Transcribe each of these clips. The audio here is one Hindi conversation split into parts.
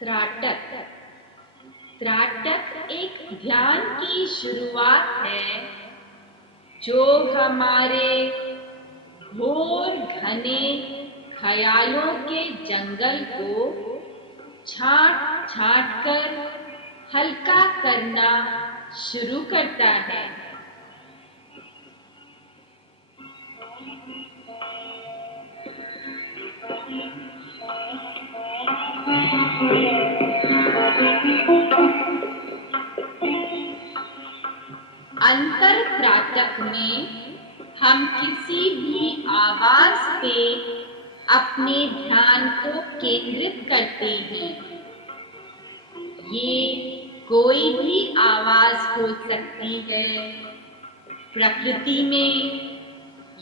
त्राटक। त्राटक एक ध्यान की शुरुआत है जो हमारे घोर घने ख्यालों के जंगल को छांट छांट कर हल्का करना शुरू करता है। अंतर त्राटक में हम किसी भी आवाज पे अपने ध्यान को केंद्रित करते हैं। ये कोई भी आवाज हो सकती है, प्रकृति में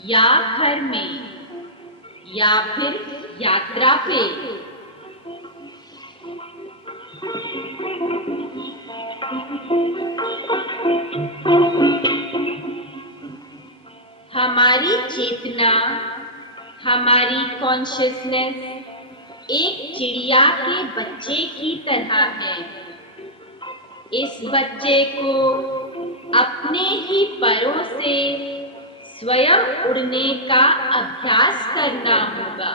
या घर में या फिर यात्रा पे। हमारी चेतना, हमारी कॉन्शियसनेस एक चिड़िया के बच्चे की तरह है। इस बच्चे को अपने ही परों से स्वयं उड़ने का अभ्यास करना होगा।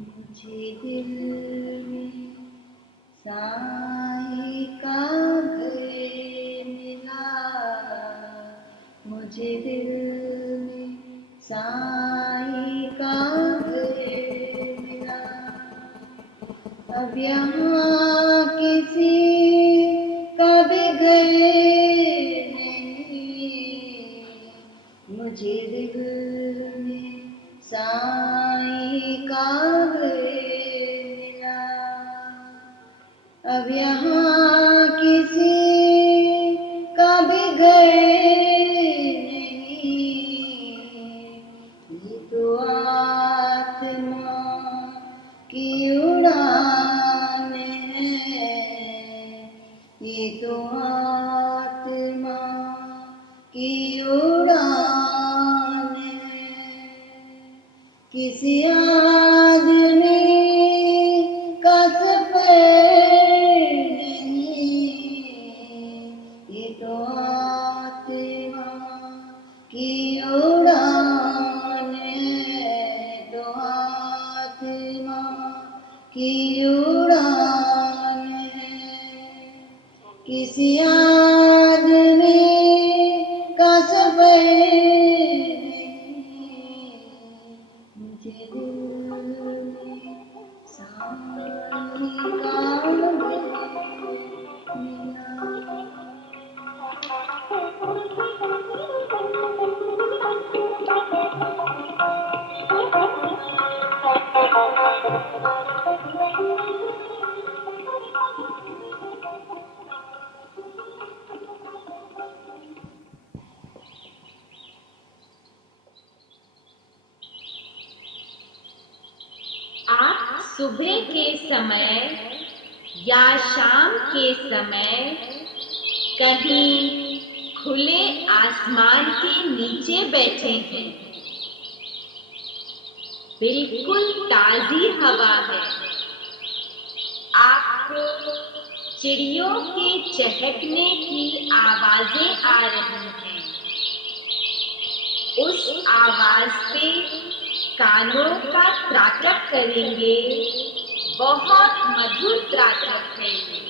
मुझे दिल में साई का घर मिला, मुझे दिल में साई का घर मिला। अब यहाँ किसी का भी घर नहीं, मुझे दिल में साई का घर मिला। अब यहाँ किसी का भी घर नहीं, ये तो आत्मा की उड़ान है, ये तो आत्मा की उड़ान है। किसी आदमी का सफर नहीं, ये तो आत्मा की उड़ान है, तो आत्मा की उड़ान है। किसी आदमी का सफर नहीं, मुझे दिल में साई का घर मिला। आप सुबह के समय या शाम के समय कहीं खुले आसमान के नीचे बैठे हैं। बिल्कुल ताजी हवा है। आपको चिड़ियों के चहकने की आवाजें आ रही हैं। उस आवाज पे कानों का त्राटक करेंगे। बहुत मधुर त्राटक है ये।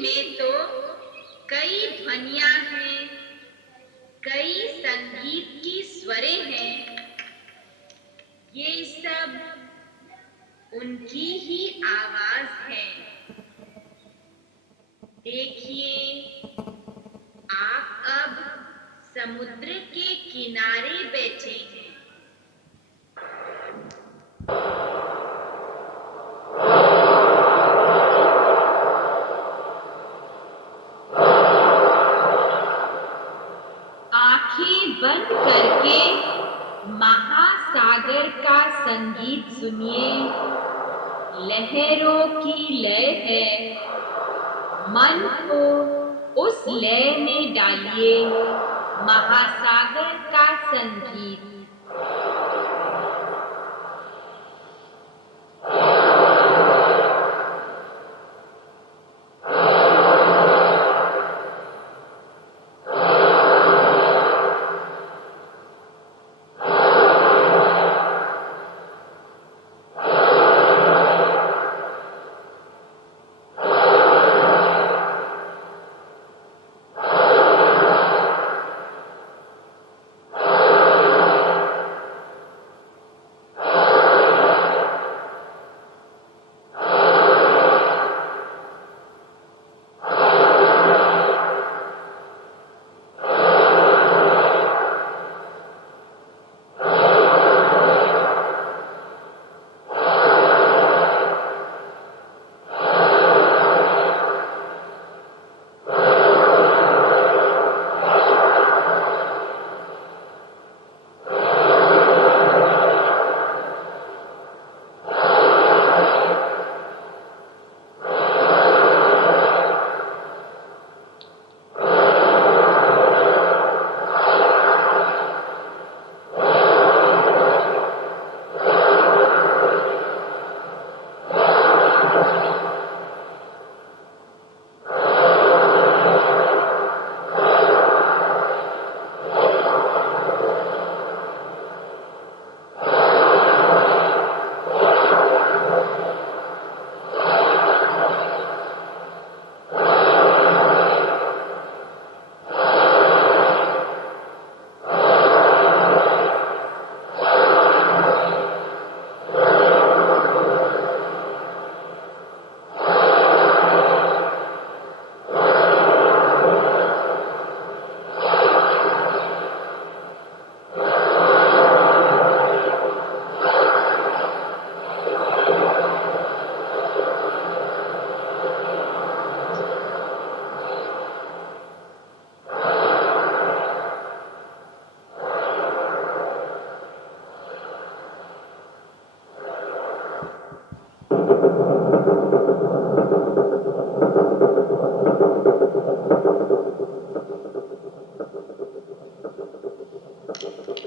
में तो कई ध्वनियां हैं, कई संगीत की स्वरें हैं। ये सब उनकी ही आवाज है। देखिए, आप अब समुद्र के किनारे बैठे हैं। आंखें बंद करके महासागर का संगीत सुनिए। लहरों की लय है, मन को उस लय में डालिए। महासागर का संगीत।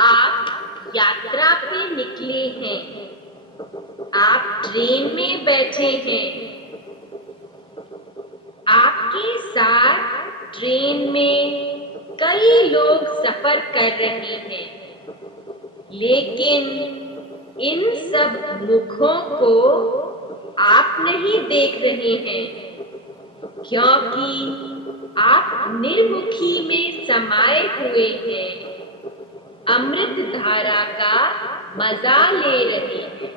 आप यात्रा पे निकले हैं। आप ट्रेन में बैठे हैं। आपके साथ ट्रेन में कई लोग सफर कर रहे हैं, लेकिन इन सब मुखों को आप नहीं देख रहे हैं, क्योंकि आप निर्मुखी में समाये हुए हैं। अमृत धारा का मजा ले रहे हैं।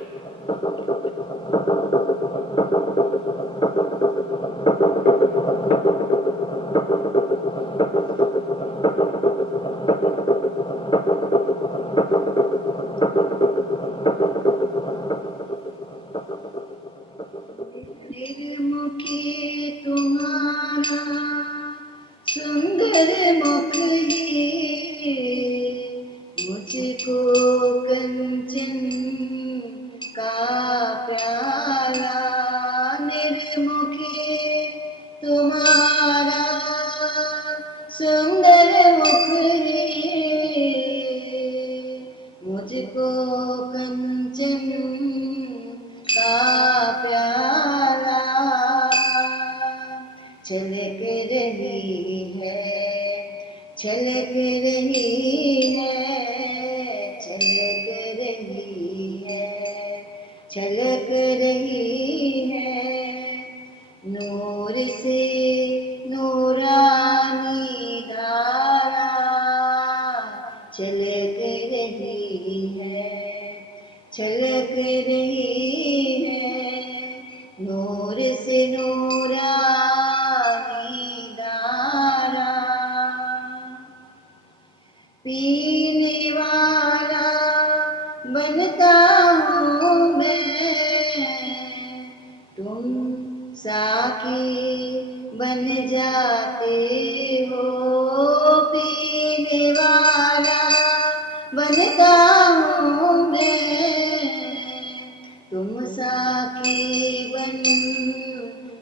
निर्मुखी तुम्हारा सुंदर मुख है, मुझको कंचन का प्याला। निर्मुखी तुम्हारा सुंदर मुख है, मुझको कंचन का प्याला। छलक रही है, छलक रही है, छलक रही है, छलक रही है। नूर से नूरानी धारा, पीने वाला बनता हूँ मैं, तुम साकी बन जाते हो। पीने वाला बनता हूँ मैं, तुम साकी बन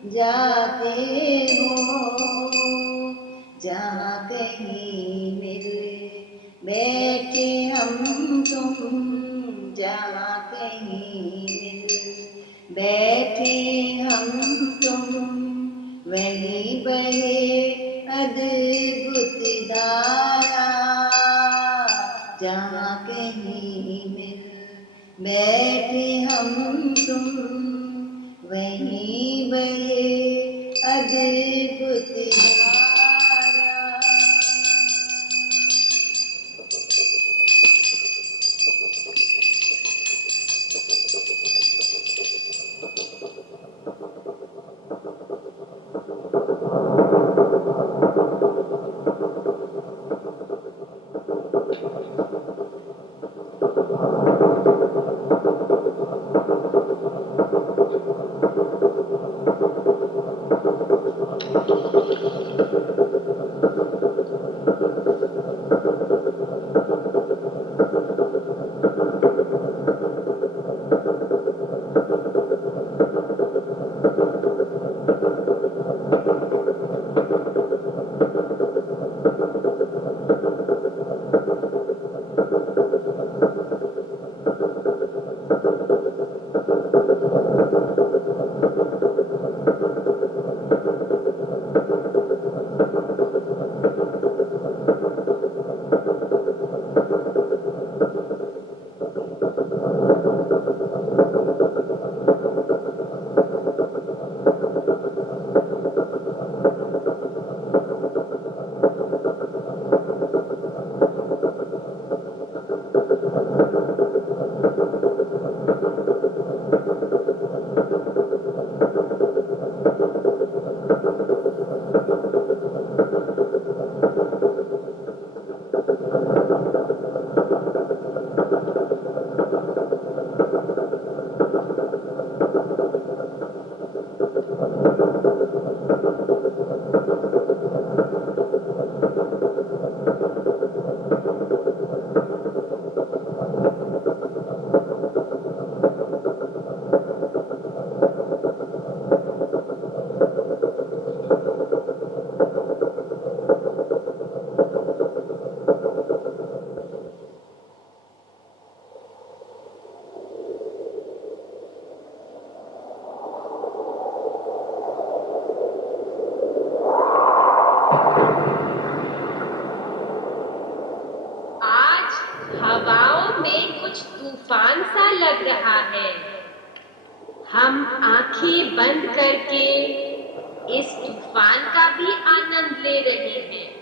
जाते हो। जहाँ कहीं मिल बैठे हम तुम, जहाँ कहीं मिल बैठे हम तुम, वहीं बहे अद्भुत धारा। जहाँ कहीं मिल बैठे हम तुम, वहीं बहे अद्भुत धारा। तूफान सा लग रहा है। हम आंखें बंद करके इस तूफान का भी आनंद ले रहे हैं।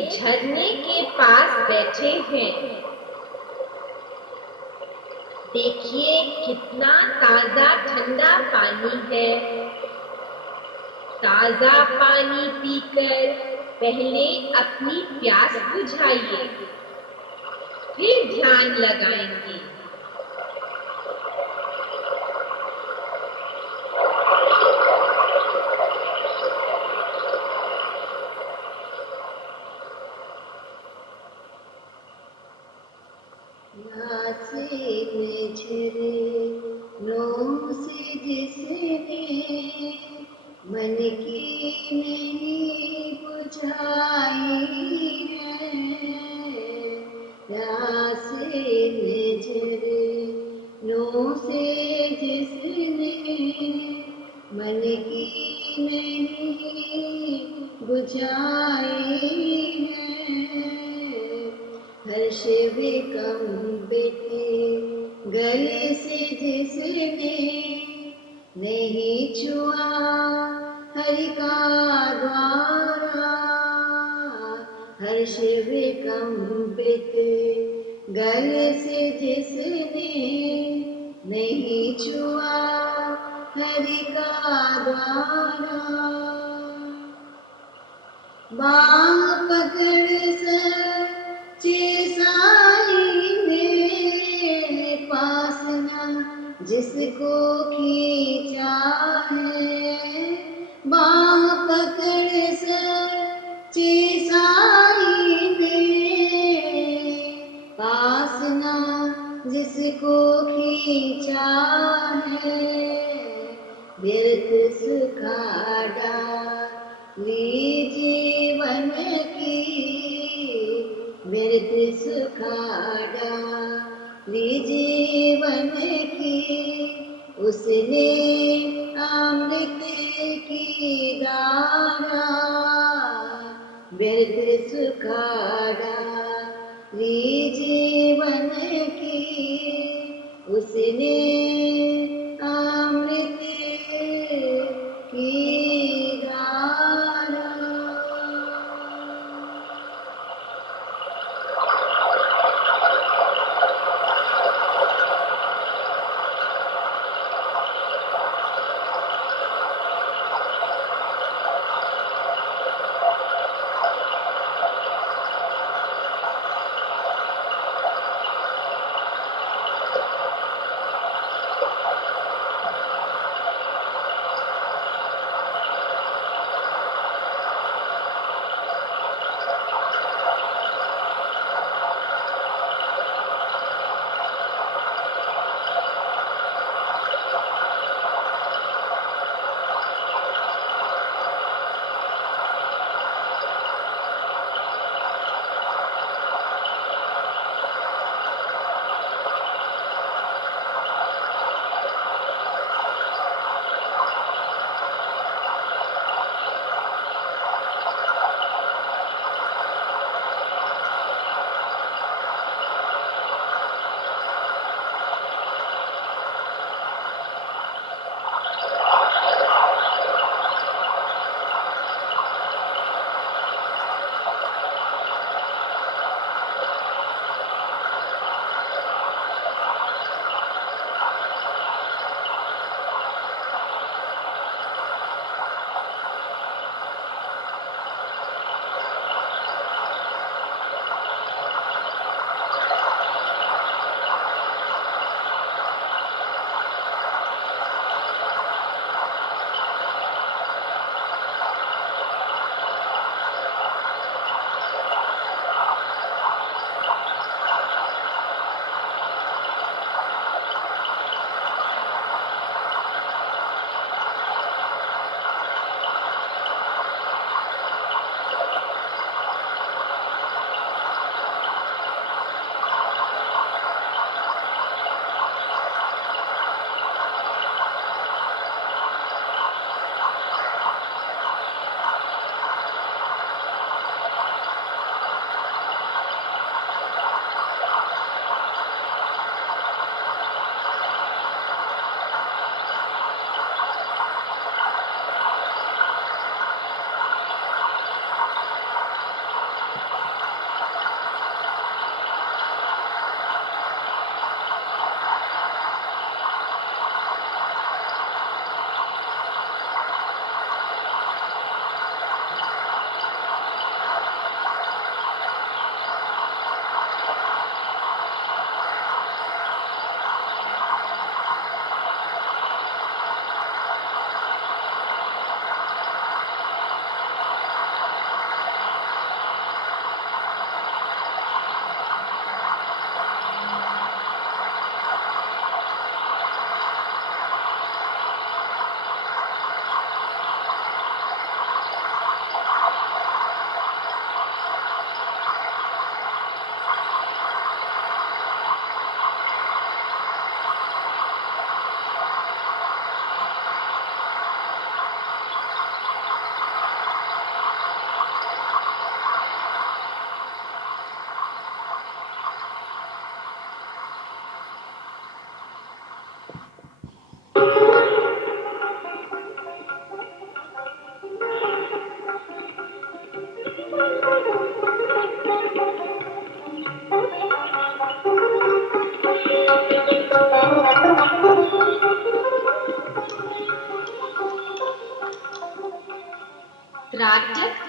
एक झरने के पास बैठे हैं। देखिए कितना ताजा ठंडा पानी है। ताजा पानी पीकर पहले अपनी प्यास बुझाइए, फिर ध्यान लगाएंगे। झरनों से जिसने मन की नहीं बुझाई है, प्यासे झरनों से जिसने मन की नहीं बुझाई है, हर्ष विकंपित गले से जिसने नहीं छुआ हरि का द्वारा, हर्ष विकंपित गले से जिसने नहीं छुआ हरि का द्वारा, बाँह पकड़ सच्चे साईं ने पास न जिसको खींचा है, बाँह पकड़ सच्चे साईं ने पास न जिसको खींचा है, व्यर्थ सुखाड़ा ली जीवन की, व्यर्थ सुखाड़ा ली जीवन की, उसने अमृत की धारा, व्यर्थ सुखाड़ा ली जीवन की, उसने अमृत की धारा। त्राटक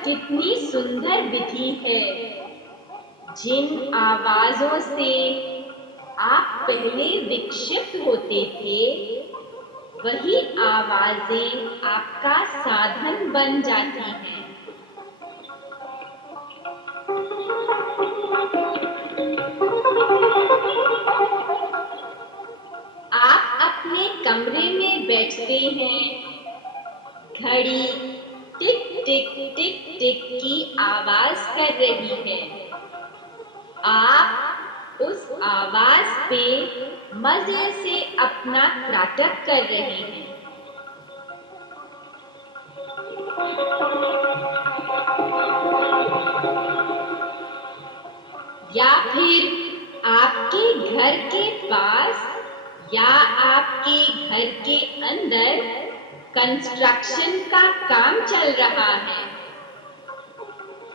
कितनी सुंदर विधि है। जिन आवाजों से आप पहले विक्षिप्त होते थे, वही आवाजें आपका साधन बन जाती हैं। आप अपने कमरे में बैठते हैं, घड़ी टिक टिक टिक टिक की आवाज कर रही है। आप उस आवाज पे मजे से अपना त्राटक कर रहे हैं। या फिर आपके घर के पास या आपके घर के अंदर कंस्ट्रक्शन का काम चल रहा है।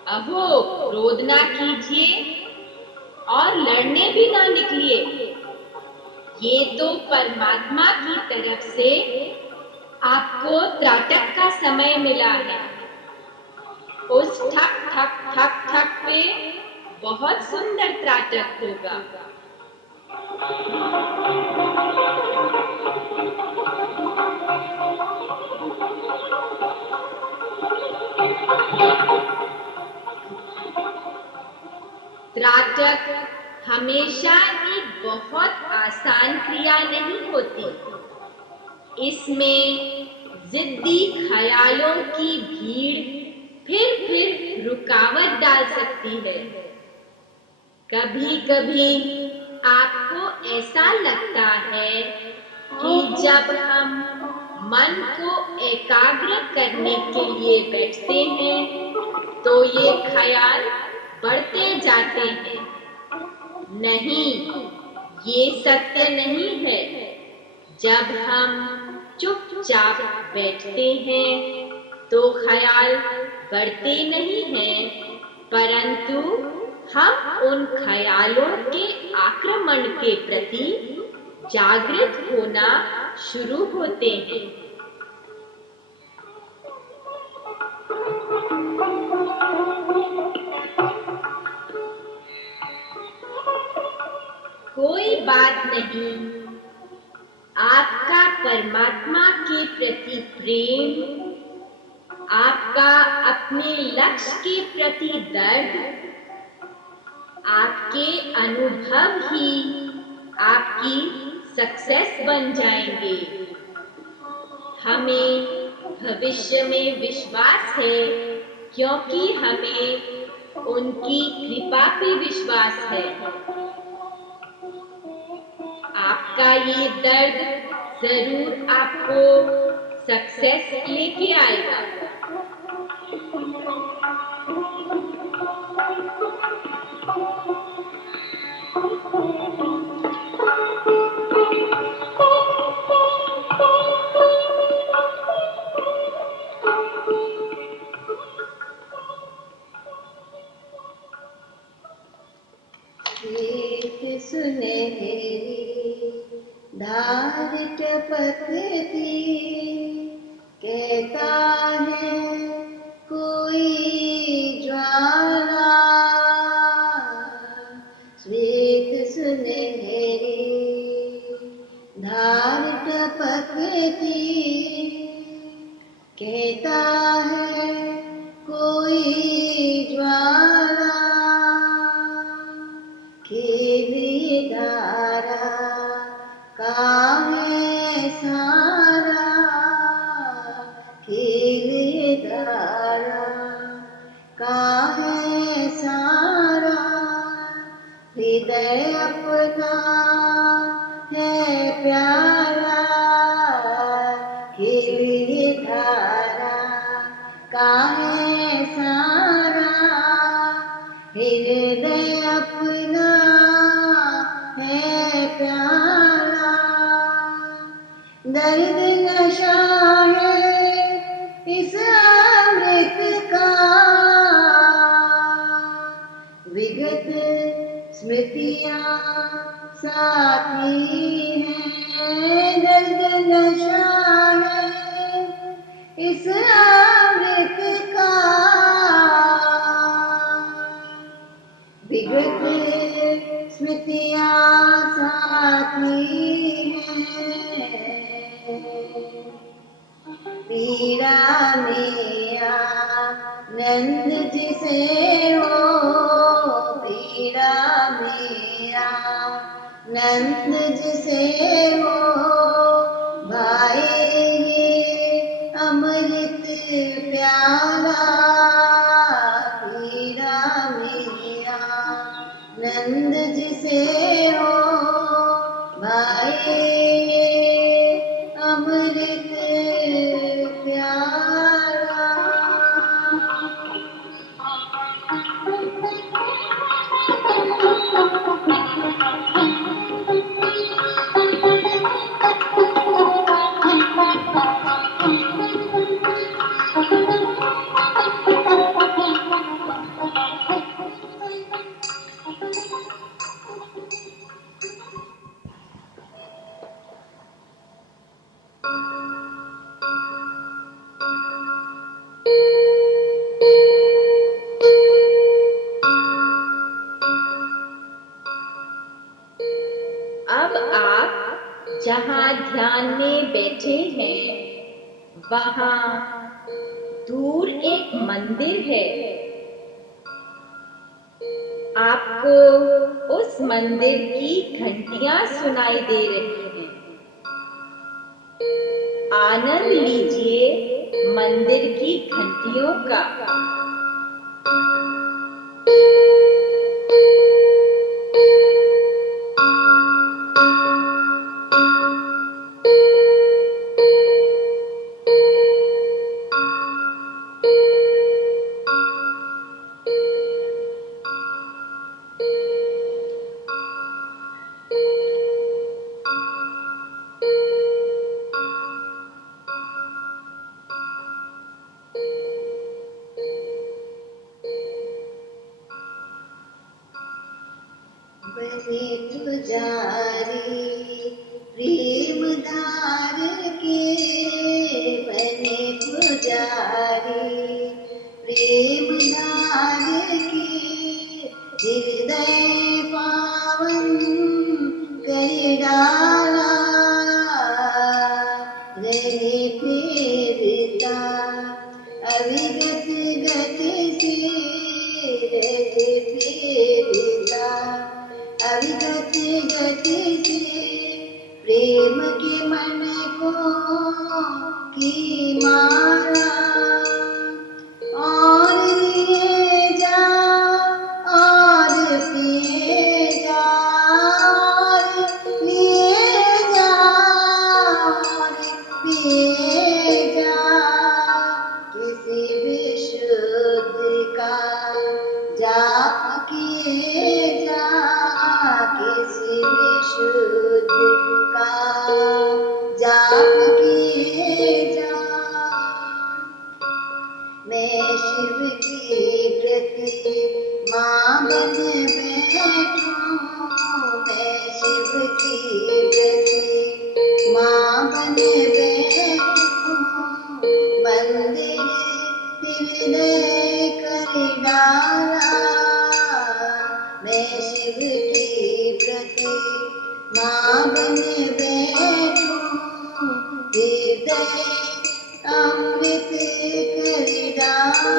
अहो, क्रोध ना कीजिए और लड़ने भी ना निकलिए। ये तो परमात्मा की तरफ से आपको त्राटक का समय मिला है। उस ठक ठक ठक ठक पे बहुत सुंदर त्राटक होगा। त्राटक हमेशा एक बहुत आसान क्रिया नहीं होती। इसमें जिद्दी ख्यालों की भीड़ फिर रुकावट डाल सकती है। कभी कभी आपको ऐसा लगता है कि जब हम मन को एकाग्र करने के लिए बैठते हैं, तो ये ख्याल बढ़ते जाते हैं। नहीं, ये सत्य नहीं है। जब हम चुपचाप बैठते हैं, तो ख्याल बढ़ते नहीं हैं, परंतु हम उन ख्यालों के आक्रमण के प्रति जागृत होना शुरू होते हैं। कोई बात नहीं, आपका परमात्मा के प्रति प्रेम, आपका अपने लक्ष्य के प्रति दर्द, आपके अनुभव ही आपकी सक्सेस बन जाएंगे। हमें भविष्य में विश्वास है, क्योंकि हमें उनकी कृपा पे विश्वास है। आपका ये दर्द जरूर आपको सक्सेस लेके आएगा। एक सुनहरी धार टपकती, कहता है कोई ज्वाला। श्वेत सुनहरी धार टपकती, कहता है कोई ज्वाला। खेल ये धारा का है सारा, खेल ये धारा का है सारा। हृदय अपना है प्यारा, खेल ये धारा का है सारा। हृदय अपना है प्यारा, दर्द नशा है इस अमृत का, विगत स्मृतियाँ साथी हैं। दर्द नशा है इस अमृत का, विगत स्मृतियाँ साथी हैं। पीड़ा में आनंद जिसे हो, पीड़ा में आनंद जिसे हो, भाए ये अमृत प्याला। पीड़ा में आनंद जिसे हो, भाए ये अमृत प्याला। अब आप जहाँ ध्यान में बैठे हैं, वहाँ दूर एक मंदिर है। आपको उस मंदिर की घंटियां सुनाई दे रही हैं। आनंद लीजिए मंदिर की घंटियों का। बने पुजारी प्रेम धार के, बने पुजारी प्रेम धार के, हृदय पावन कर डाला। रहे फेरता अविगत गति से, रहे फेरता अविगत गति से, प्रेम के मन को की माला। और लिए जा और पिए जा, और लिए जा और पिए जा, किसी विशुद्ध का जाप किए जा, किसी विशुद्ध का जाप किए जा। मैं शिव की प्रतिमा बन बैठूं, मैं शिव की प्रतिमा बन बैठूं, मंदिर हृदय कर डाला। मैं शिव की प्रतिमा बन बैठूं, हृदय अमृत कर डाला।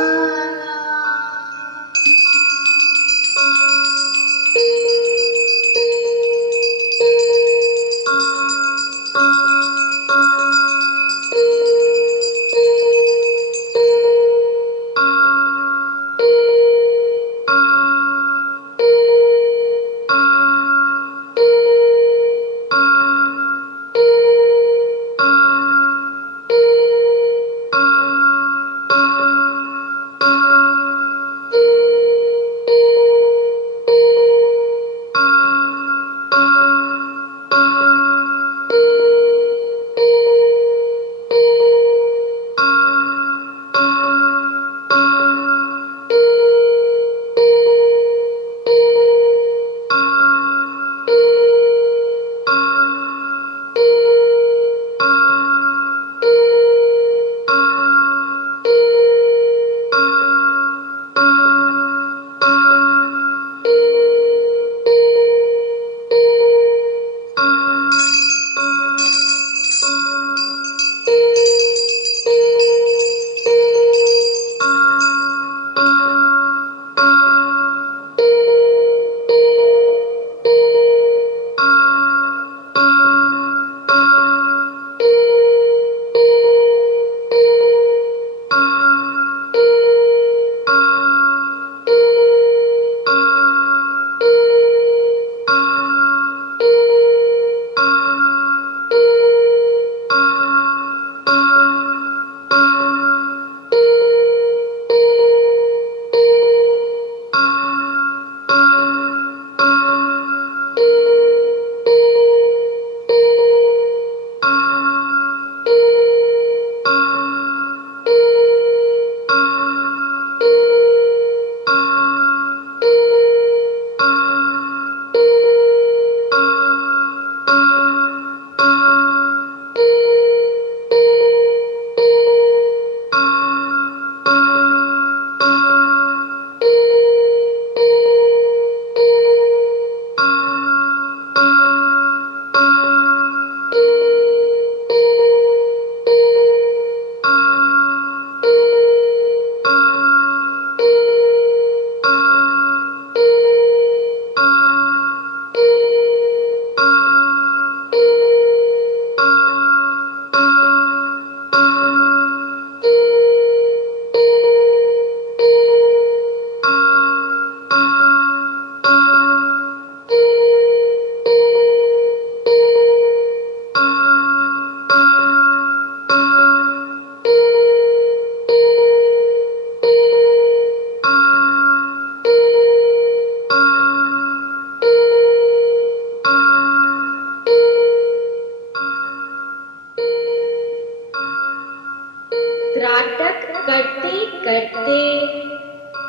त्राटक करते करते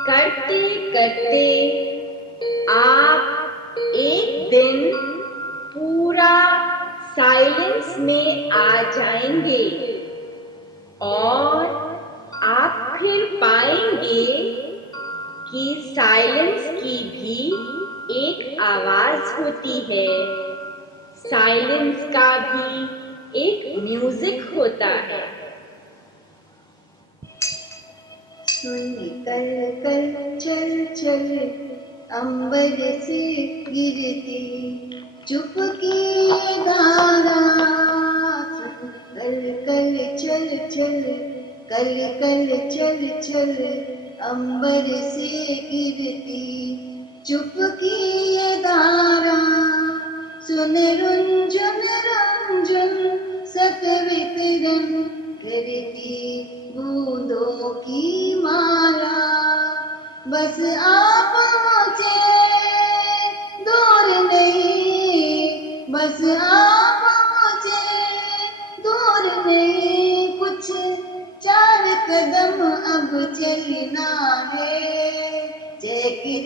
करते करते आप एक दिन पूरा साइलेंस में आ जाएंगे और आप फिर पाएंगे कि साइलेंस की भी एक आवाज होती है। साइलेंस का भी एक म्यूजिक होता है। सुन कर कर चल चल अंबर से गिरती चुपकी धारा। सुन कर कर चल चल कर कर चल चल अंबर से गिरती चुपकी धारा। सुन रुंझुन रुंझुन सतवितरन करती बूंदों की माला। बस आप मुझे दूर नहीं, बस आप मुझे दूर नहीं, कुछ 4 कदम अब चलना है। जय की